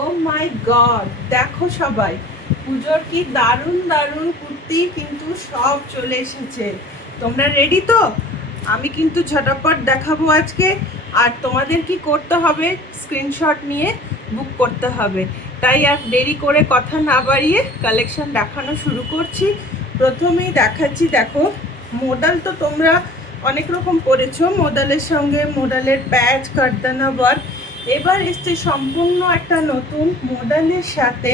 ও মাই god, দেখো সবাই, পুজোর কি দারুণ দারুণ কুর্তি কিন্তু সব চলে এসেছে। তোমরা রেডি তো? আমি কিন্তু ঝটাপট দেখাবো আজকে। আর তোমাদের কি করতে হবে, স্ক্রিনশট নিয়ে বুক করতে হবে। তাই আর দেরি করে কথা না বাড়িয়ে কালেকশন দেখানো শুরু করছি। প্রথমেই দেখাচ্ছি, দেখো মোডাল তো তোমরা অনেক রকম পরেছো, মোডালের সঙ্গে মোডালের প্যাচ, কারদানা ওয়ার্ক। এবার এসছে সম্পূর্ণ একটা নতুন মোডালের সাথে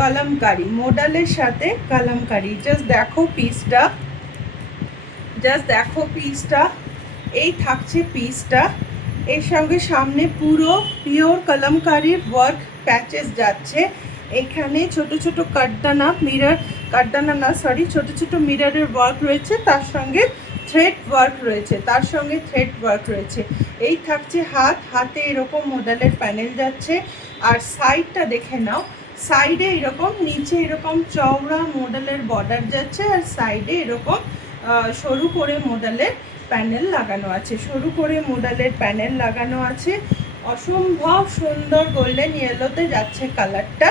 কলমকারি, মোডালের সাথে কলমকারি। জাস্ট দেখো পিসটা, জাস্ট দেখো পিসটা, এই থাকছে পিসটা। এর সঙ্গে সামনে পুরো পিওর কলমকারির ওয়ার্ক প্যাচেস যাচ্ছে। এখানে ছোট ছোট কাঠদানা, মিরর কাঠদানা না সরি, ছোট ছোট মিররের ওয়ার্ক রয়েছে, তার সঙ্গে থ্রেড ওয়ার্ক রয়েছে, তার সঙ্গে থ্রেড ওয়ার্ক রয়েছে। এই থাকছে হাত, হাতে এরকম মোডালের প্যানেল যাচ্ছে। আর সাইডটা দেখে নাও, সাইডে এরকম, নিচে এরকম চওড়া মোডালের বর্ডার যাচ্ছে, আর সাইডে এরকম সরু করে মোডালের প্যানেল লাগানো আছে, সরু করে মোডালের প্যানেল লাগানো আছে। অসম্ভব সুন্দর গোল্ডেন ইয়েলোতে যাচ্ছে কালারটা।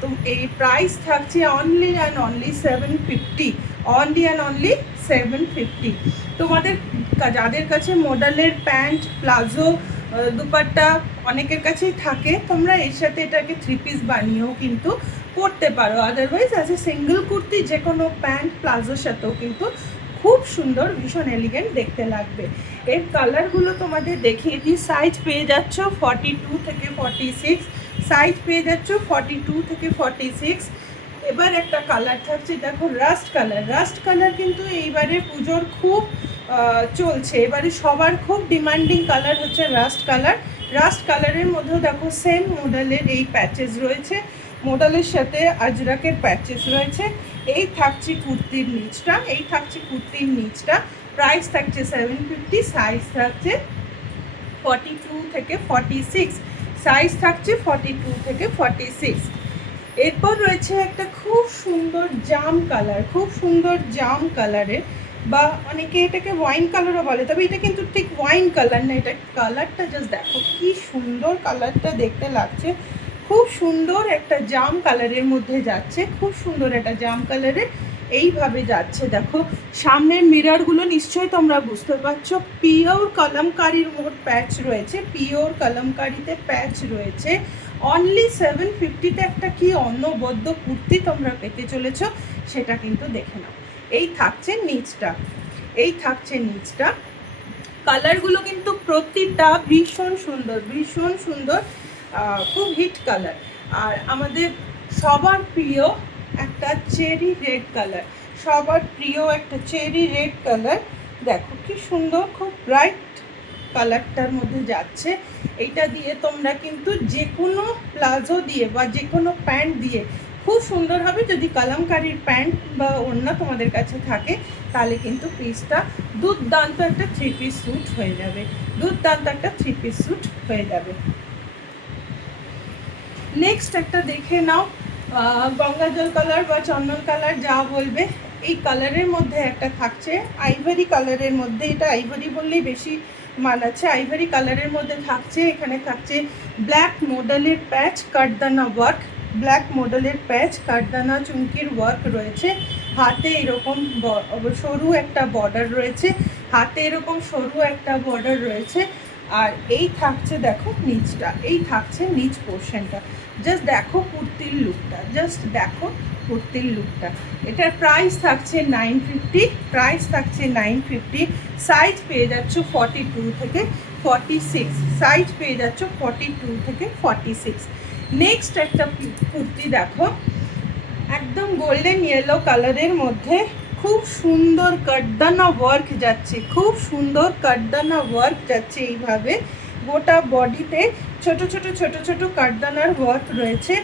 তো এই প্রাইস থাকছে only and only 750, only and only 750। তোমাদের যাদের কাছে মোডালের প্যান্ট, প্লাজো, দুপাট্টা অনেকের কাছেই থাকে, তোমরা এর সাথে এটাকে 3 পিস বানিয়েও কিন্তু পরতে পারো। আদারওয়াইজ আছে সিঙ্গেল কুর্তি, যে কোনো প্যান্ট প্লাজোর সাথেও কিন্তু খুব সুন্দর, ভীষণ এলিগেন্ট দেখতে লাগবে। এর কালারগুলো তোমাদের দেখিয়ে দিই। সাইজ পেয়ে যাচ্ছ 42 থেকে 46, সাইজ পেয়ে যাচ্ছ 42 থেকে 46। এবার একটা কালার থাকছে, দেখো রাস্ট কালার। রাস্ট কালার কিন্তু এইবারে পুজোর খুব চলছে, এবারে সবার খুব ডিমান্ডিং কালার হচ্ছে রাস্ট কালার। রাস্ট কালারের মধ্যেও দেখো সেম মোডালের এই প্যাচেস রয়েছে, মোডালের সাথে আজরাকের প্যাচেস রয়েছে। এই থাকছে কুর্তির নিচটা, এই থাকছে কুর্তির নিচটা। প্রাইস থাকছে 750, সাইজ থাকছে 42 থেকে 46, সাইজ থাকছে 42 থেকে 46। এরপর রয়েছে একটা খুব সুন্দর জাম কালার, খুব সুন্দর জাম কালারের, বা অনেকে এটাকে ওয়াইন কালারও বলে, তবে এটা কিন্তু ঠিক ওয়াইন কালার না। এটা কালারটা জাস্ট দেখো কি সুন্দর কালারটা দেখতে লাগছে। খুব সুন্দর একটা জাম কালারের মধ্যে যাচ্ছে, খুব সুন্দর একটা জাম কালারের এইভাবে যাচ্ছে। দেখো সামনের মিররগুলো নিশ্চয়ই তোমরা বুঝতে পারছো, পিওর কলমকারির মোট প্যাচ রয়েছে, পিওর কলমকারিতে প্যাচ রয়েছে। অনলি 750তে একটা কি অনবদ্য কুর্তি তোমরা পেতে চলেছ, সেটা কিন্তু দেখে নাও। এই থাকছে নিচটা, এই থাকছে নিচটা। কালারগুলো কিন্তু প্রতিটা ভীষণ সুন্দর, ভীষণ সুন্দর, খুব হিট কালার। আর আমাদের সবার প্রিয় একটা চেরি রেড কালার, সবার প্রিয় একটা চেরি রেড কালার। দেখো কি সুন্দর, খুব ব্রাইট কালারটার মধ্যে যাচ্ছে। এইটা দিয়ে তোমরা কিন্তু যে কোনো প্লাজো দিয়ে বা যে কোনো প্যান্ট দিয়ে খুব সুন্দর হবে। যদি কলমকারির প্যান্ট বা ওড়না তোমাদের কাছে থাকে, তাহলে কিন্তু পিসটা দুর্দান্ত একটা 3 পিস স্যুট হয়ে যাবে, দুর্দান্ত একটা 3 পিস স্যুট হয়ে যাবে। নেক্সট একটা দেখে নাও, গঙ্গাজল কালার বা চন্দন কালার যা বলবে। এই কালারের মধ্যে একটা থাকছে আইভরি কালারের মধ্যে, এটা আইভরি বললেই বেশি মানাচ্ছে। আইভরি কালারের মধ্যে থাকছে, এখানে থাকছে ব্ল্যাক মডেলের প্যাচ, কাঠদানা ওয়ার্ক, ব্ল্যাক মডেলের প্যাচ, কাঠদানা চুমকির ওয়ার্ক রয়েছে। হাতে এরকম সরু একটা বর্ডার রয়েছে, হাতে এরকম সরু একটা বর্ডার রয়েছে। আর এই থাকছে দেখো নিচটা, এই থাকছে নিচ পোর্শনটা। জাস্ট দেখো কুর্তির লুকটা, জাস্ট দেখো কুর্তির লুকটা। এটার প্রাইস থাকছে 950, প্রাইস থাকছে 950। সাইজ পেয়ে যাচ্ছ 42 থেকে 46, সাইজ পেয়ে যাচ্ছ 42 থেকে 46। নেক্সট একটা কুর্তি দেখো, একদম গোল্ডেন ইয়েলো কালারের মধ্যে খুব সুন্দর কাঠদানা ওয়ার্ক যাচ্ছে, খুব সুন্দর কাঠদানা ওয়ার্ক যাচ্ছে। এইভাবে গোটা বডিতে ছোট ছোট ছোট ছোট কাঠদানার ওয়ার্ক রয়েছে।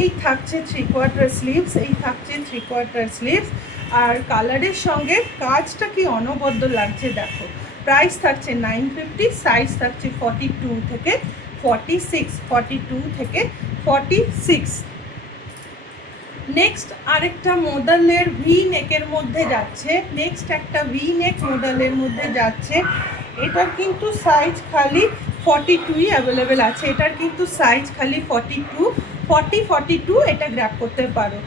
এই থাকছে 3/4 স্লিভস, এই থাকছে 3/4 স্লিভস। আর কালারের সঙ্গে কাজটা কি অনবদ্য লাগছে দেখো। প্রাইস থাকছে 950, সাইজ থাকছে 42 থেকে 46, 42 থেকে 46। নেক্সট আরেকটা মডেলের ভি নেকের মধ্যে যাচ্ছে, নেক্সট একটা ভি নেক মডেলের মধ্যে যাচ্ছে। এটার কিন্তু সাইজ খালি 42ই অ্যাভেলেবেল আছে। এটার কিন্তু সাইজ খালি 42 এটা গ্র্যাব করতে পারো।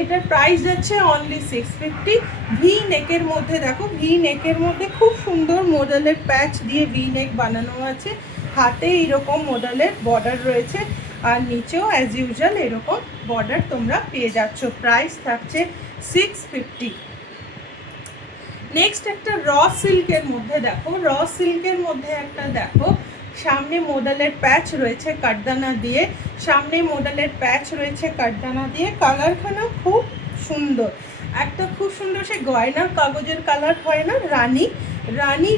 এটার প্রাইস যাচ্ছে অনলি 650। ভি নেকের মধ্যে দেখো, ভি নেকের মধ্যে খুব সুন্দর মডেলের প্যাচ দিয়ে ভি নেক বানানো আছে। হাতে এইরকম মডেলের বর্ডার রয়েছে, আর নিচেও অ্যাজ ইউজুয়াল এরকম বর্ডার তোমরা পেয়ে যাচ্ছ। প্রাইস থাকছে 650। নেক্সট একটা র সিল্কের মধ্যে দেখো, র সিল্কের মধ্যে একটা দেখো, সামনে মডেলের প্যাচ রয়েছে কাঠদানা দিয়ে, সামনে মডেলের প্যাচ রয়েছে কাঠদানা দিয়ে। কালারখানা খুব সুন্দর, একটা খুব সুন্দর সে গয়নার কাগজের কালার হয় না, রানী রানী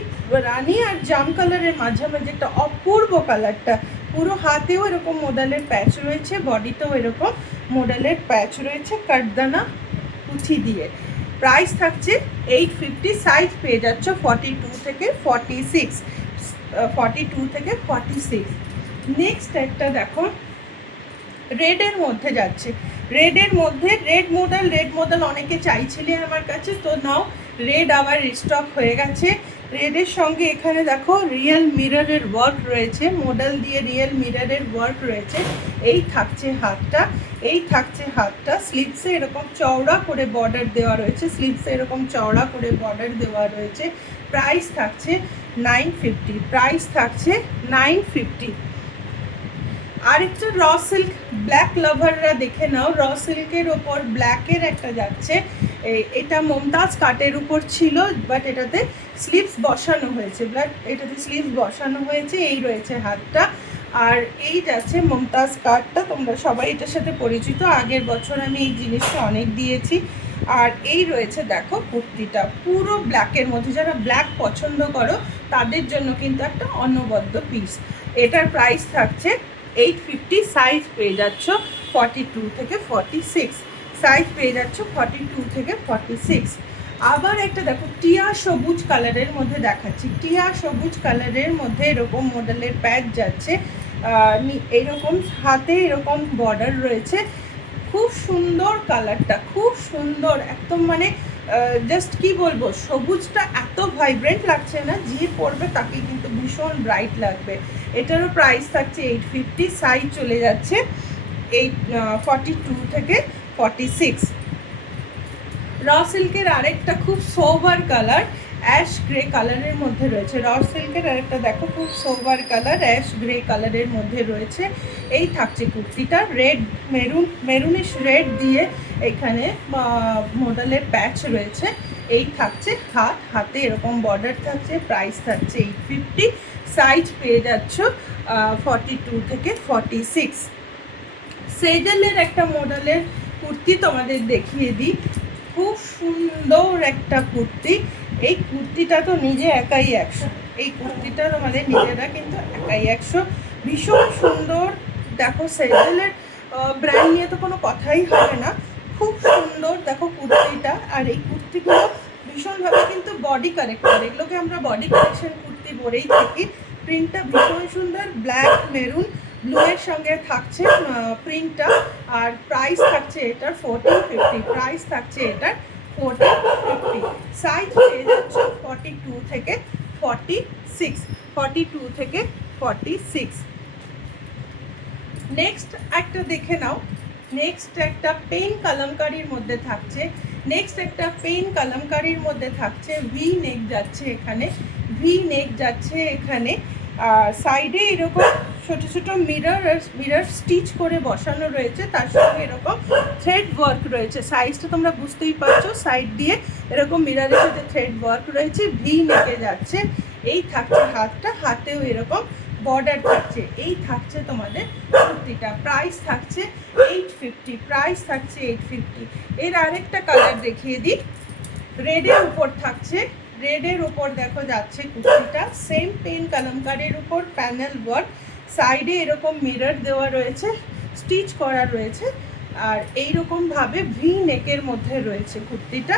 রানী আর জাম কালারের মাঝামাঝি একটা অপূর্ব কালারটা। পুরো হাতেও এরকম মডেলের প্যাচ রয়েছে, বডিতেও এরকম মডেলের প্যাচ রয়েছে কাঠদানা পুঁথি দিয়ে। প্রাইস থাকছে 850। সাইজ পেয়ে যাচ্ছ 42 থেকে 46, 42 থেকে 46। নেক্সট একটা দেখো, রেডের মধ্যে যাচ্ছে, রেডের মধ্যে রেড মডেল অনেকে চাইছিলে আমার কাছে, তো নাও রেড আবার স্টক হয়ে গেছে। রেডের সঙ্গে এখানে দেখো রিয়েল মিররের ওয়ার্ক রয়েছে, মডেল দিয়ে রিয়েল মিররের ওয়ার্ক রয়েছে। এই থাকছে হাতটা, এই থাকছে হাতটা। স্লিভসে এরকম চওড়া করে বর্ডার দেওয়া রয়েছে, স্লিভসে এরকম চওড়া করে বর্ডার দেওয়া রয়েছে। প্রাইস থাকছে 950, প্রাইস থাকছে 950। আরেকটা র সিল্ক, ব্ল্যাক লাভাররা দেখে নাও, র সিল্কের ওপর ব্ল্যাকের একটা যাচ্ছে। এটা মমতাজ কাটের উপর ছিল, বাট এটাতে স্লিভস বসানো হয়েছে, এটাতে স্লিভস বসানো হয়েছে। এই রয়েছে হাতটা, আর এই যাচ্ছে মমতাজ কাটটা। তোমরা সবাই এটার সাথে পরিচিত, আগের বছর আমি এই জিনিসটা অনেক দিয়েছি। আর এই রয়েছে দেখো কুর্তিটা পুরো ব্ল্যাকের মধ্যে, যারা ব্ল্যাক পছন্দ করো তাদের জন্য কিন্তু একটা অনবদ্য পিস। এটার প্রাইস থাকছে 850। সাইজ পেয়ে যাচ্ছ 42 থেকে 46, সাইজ পেয়ে যাচ্ছ 42 থেকে 46। আবার একটা দেখো টিয়া সবুজ কালারের মধ্যে দেখাচ্ছি, টিয়া সবুজ কালারের মধ্যে এরকম মডেলের প্যাচ যাচ্ছে, এরকম হাতে এরকম বর্ডার রয়েছে। খুব সুন্দর কালারটা, খুব সুন্দর একদম, মানে জাস্ট কি বলবো, সবুজটা এত ভাইব্রেন্ট লাগছে না, যে পরবে তাকে কিন্তু ভীষণ ব্রাইট লাগবে। এটারও প্রাইস থাকছে 850। সাইজ চলে যাচ্ছে 42 থেকে 46। র সিল্কের আরেকটা খুব সোবার কালার, অ্যাশ গ্রে কালারের মধ্যে রয়েছে। র সিল্কের আরেকটা দেখো খুব সোবার কালার, অ্যাশ গ্রে কালারের মধ্যে রয়েছে। এই থাকছে কুর্তিটা, রেড মেরুনিশ রেড দিয়ে এখানে মডেলের প্যাচ রয়েছে। এই থাকছে হাতে এরকম বর্ডার থাকছে। প্রাইস থাকছে 850। সাইজ পেয়ে যাচ্ছ 42 থেকে 46। সেজেলের একটা মডেলের কুর্তি তোমাদের দেখিয়ে দিই, খুব সুন্দর একটা কুর্তি। এই কুর্তিটা তো নিজে একাই 100, এই কুর্তিটা তোমাদের নিজেরা কিন্তু একাই 100। ভীষণ সুন্দর, দেখো সেজেলের ব্র্যান্ড নিয়ে তো কোনো কথাই হবে না, খুব সুন্দর দেখো কুর্তিটা। আর এই কুর্তিগুলো ভীষণভাবে কিন্তু বডি কারেক্ট করে, এগুলোকে আমরা বডি কারেকশন কুর্তি বলেই থাকি। প্রিন্টটা ভীষণ সুন্দর, ব্ল্যাক মেরুন ব্লু এর সঙ্গে থাকছে প্রিন্টটা। আর প্রাইস থাকছে এটার 1450, প্রাইস থাকছে এটার 1450। সাইজ পেয়ে যাচ্ছে 42 থেকে 46, 42 থেকে 46। নেক্সট একটা দেখে নাও, নেক্সট একটা পেন কালামকারির মধ্যে থাকছে, নেক্সট একটা পেন কালামকারির মধ্যে থাকছে। ভি নেক যাচ্ছে এখানে, ভি নেক যাচ্ছে এখানে। সাইডে এরকম ছোট ছোট মিরর স্টিচ করে বসানো রয়েছে, তার সঙ্গে এরকম থ্রেড ওয়ার্ক রয়েছে। সাইজটা তোমরা বুঝতেই পারছো, সাইড দিয়ে এরকম মিররের সাথে থ্রেড ওয়ার্ক রয়েছে, ভি নেকে যাচ্ছে। এই থাকছে হাতটা, হাতেও এরকম বর্ডার থাকছে। এই থাকছে তোমাদের কুর্তিটা, প্রাইস থাকছে 850, প্রাইস থাকছে 850। এর আরেকটা কালার দেখিয়ে দিই, রেডের উপর থাকছে, রেডের উপর দেখো যাচ্ছে কুর্তিটা, সেম পেন কালামকারের উপর প্যানেল ওয়ার্ক, সাইডে এরকম মিরর দেওয়া রয়েছে, স্টিচ করা রয়েছে। আর এইরকম ভাবে ভি নেকের মধ্যে রয়েছে কুর্তিটা।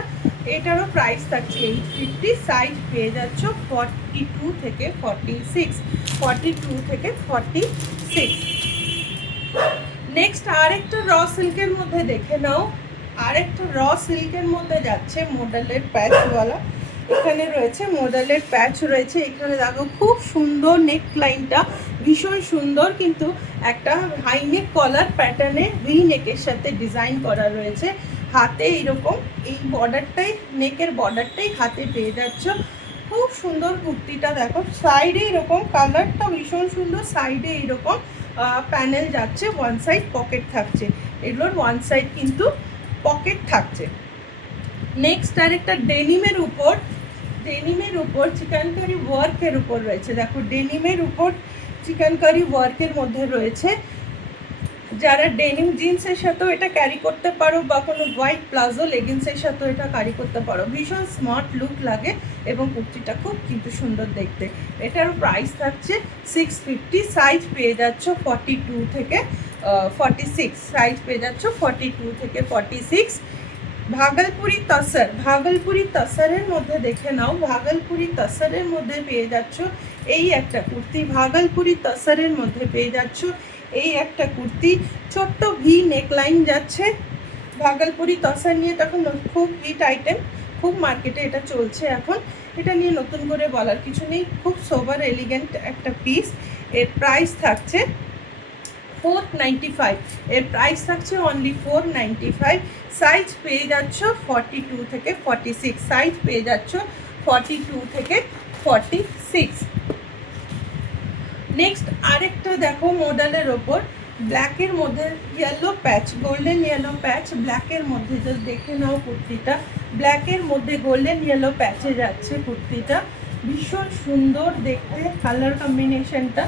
এটারও প্রাইস থাকছে 850। সাইজ পেয়ে যাচ্ছ 42 থেকে 46, 42 থেকে 46। নেক্সট আরেকটা র সিল্কের মধ্যে দেখে নাও, আরেকটা র সিল্কের মধ্যে যাচ্ছে মডেলের প্যাচওয়ালা। এখানে রয়েছে মোডালের প্যাচ রয়েছে। এখানে দেখো খুব সুন্দর নেক লাইনটা, ভীষণ সুন্দর, কিন্তু একটা হাই নেক কলার প্যাটার্নে ভি নেকের সাথে ডিজাইন করা রয়েছে। হাতে এইরকম এই বর্ডারটাই, নেকের বর্ডারটাই হাতে পেয়ে যাচ্ছ। খুব সুন্দর কুর্তিটা দেখো, সাইডে এরকম কালারটা ভীষণ সুন্দর, সাইডে এইরকম প্যানেল যাচ্ছে, ওয়ান সাইড পকেট থাকছে, এগুলোর ওয়ান সাইড কিন্তু পকেট থাকছে। নেক্সট আরেকটা ডেনিমের উপর চিকেনকারি ওয়ার্কের উপর রয়েছে। দেখো ডেনিমের উপর চিকেনকারি ওয়ার্কের মধ্যে রয়েছে। যারা ডেনিম জিন্সের সাথেও এটা ক্যারি করতে পারো বা কোনো হোয়াইট প্লাজো লেগিংসের সাথেও এটা ক্যারি করতে পারো, ভীষণ স্মার্ট লুক লাগে এবং কুর্তিটা খুব কিন্তু সুন্দর দেখতে। এটার প্রাইস থাকছে 650। সাইজ পেয়ে যাচ্ছ 42 থেকে 46, সাইজ পেয়ে যাচ্ছ 42 থেকে 46। ভাগলপুরি তসরের মধ্যে দেখে নাও, ভাগলপুরি তসরের মধ্যে পেয়ে যাচ্ছ এই একটা কুর্তি, ভাগলপুরি তসরের মধ্যে পেয়ে যাচ্ছ এই একটা কুর্তি। ছোট্ট ভি নেকলাইন যাচ্ছে। ভাগলপুরি তসর নিয়ে তখন খুব হিট আইটেম, খুব মার্কেটে এটা চলছে এখন, এটা নিয়ে নতুন করে বলার কিছু নেই। খুব সোবার এলিগেন্ট একটা পিস। এর প্রাইস থাকছে 495, এর প্রাইস থাকছে অনলি 495। সাইজ পেয়ে যাচ্ছ 42 থেকে 46, সাইজ পেয়ে যাচ্ছ 42 থেকে 46। নেক্সট আরেকটা দেখো মডেলের ওপর ব্ল্যাকের মধ্যে ইয়েলো প্যাচ, গোল্ডেন ইয়েলো প্যাচ ব্ল্যাকের মধ্যে, জাস্ট দেখে নাও কুর্তিটা, ব্ল্যাকের মধ্যে গোল্ডেন ইয়েলো প্যাচে যাচ্ছে কুর্তিটা, ভীষণ সুন্দর দেখতে কালার কম্বিনেশনটা।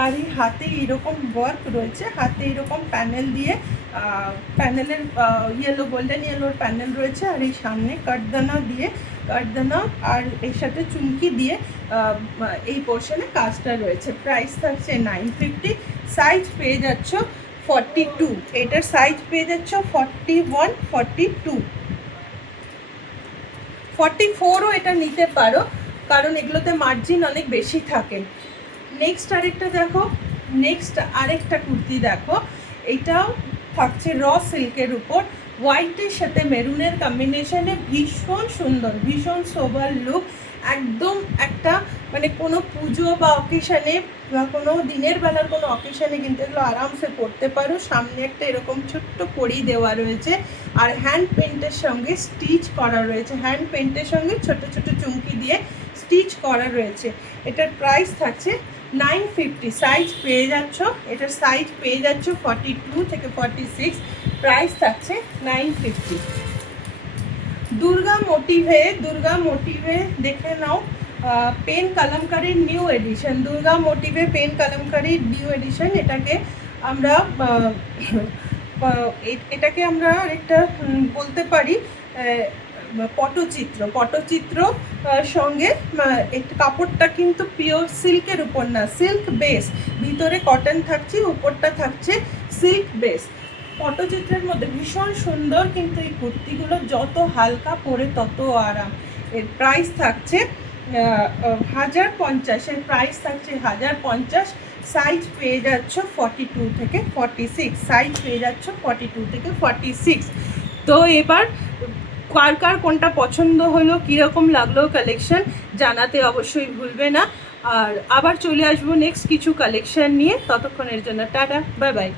আর এই হাতে এরকম ওয়ার্ক রয়েছে, হাতে এরকম প্যানেল দিয়ে, প্যানেলের ইয়েলো গোল্ডেন ইয়েলোর প্যানেল রয়েছে, আর এই সামনে কাঠদানা দিয়ে, কাঠদানা আর এর সাথে চুমকি দিয়ে এই পোর্শনে কাজটা রয়েছে। প্রাইস থাকছে 950। সাইজ পেয়ে যাচ্ছ 42, এটার সাইজ পেয়ে যাচ্ছ 41, 42, 44ও এটা নিতে পারো, কারণ এগুলোতে মার্জিন অনেক বেশি থাকে। নেক্সট আরেকটা কুর্তি দেখো, এটাও থাকছে র সিল্কের উপর, হোয়াইটের সাথে মেরুনের কম্বিনেশনে, ভীষণ সুন্দর, ভীষণ সোবার লুক। একদম একটা মানে কোনো পুজো বা অকেশানে বা কোনো দিনের বেলার কোনো অকেশানে কিন্তু এগুলো আরামসে পরতে পারো। সামনে একটা এরকম ছোট্ট কড়ি দেওয়া রয়েছে, আর হ্যান্ড পেন্টের সঙ্গে স্টিচ করা রয়েছে, হ্যান্ড পেন্টের সঙ্গে ছোট ছোট চুমকি দিয়ে স্টিচ করা রয়েছে। এটার প্রাইস থাকছে 950। সাইজ পেয়ে যাচ্ছ, এটার সাইজ পেয়ে যাচ্ছ 42 থেকে 46, প্রাইস থাকছে 950। দুর্গা মোটিভে দেখে নাও, পেন কালামকারীর নিউ এডিশন, দুর্গা মোটিভে পেন কালামকারীর নিউ এডিশন। এটাকে আমরা একটা বলতে পারি পটচিত্র সঙ্গে একটু কাপড়টা কিন্তু পিওর সিল্কের উপর না, সিল্ক বেস, ভিতরে কটন থাকছে, উপরটা থাকছে সিল্ক বেস। পটচিত্রের মধ্যে ভীষণ সুন্দর, কিন্তু এই কুর্তিগুলো যত হালকা পরে তত আরাম। এর প্রাইস থাকছে 1050, এর প্রাইস থাকছে 1050। সাইজ পেয়ে যাচ্ছ 42 থেকে 46, সাইজ পেয়ে যাচ্ছ 42 থেকে 46। তো এবার কার কোনটা পছন্দ হলো, কীরকম লাগলো কালেকশন জানাতে অবশ্যই ভুলবে না। আর আবার চলে আসবো নেক্সট কিছু কালেকশন নিয়ে, ততক্ষণের জন্য টাটা, বাই বাই।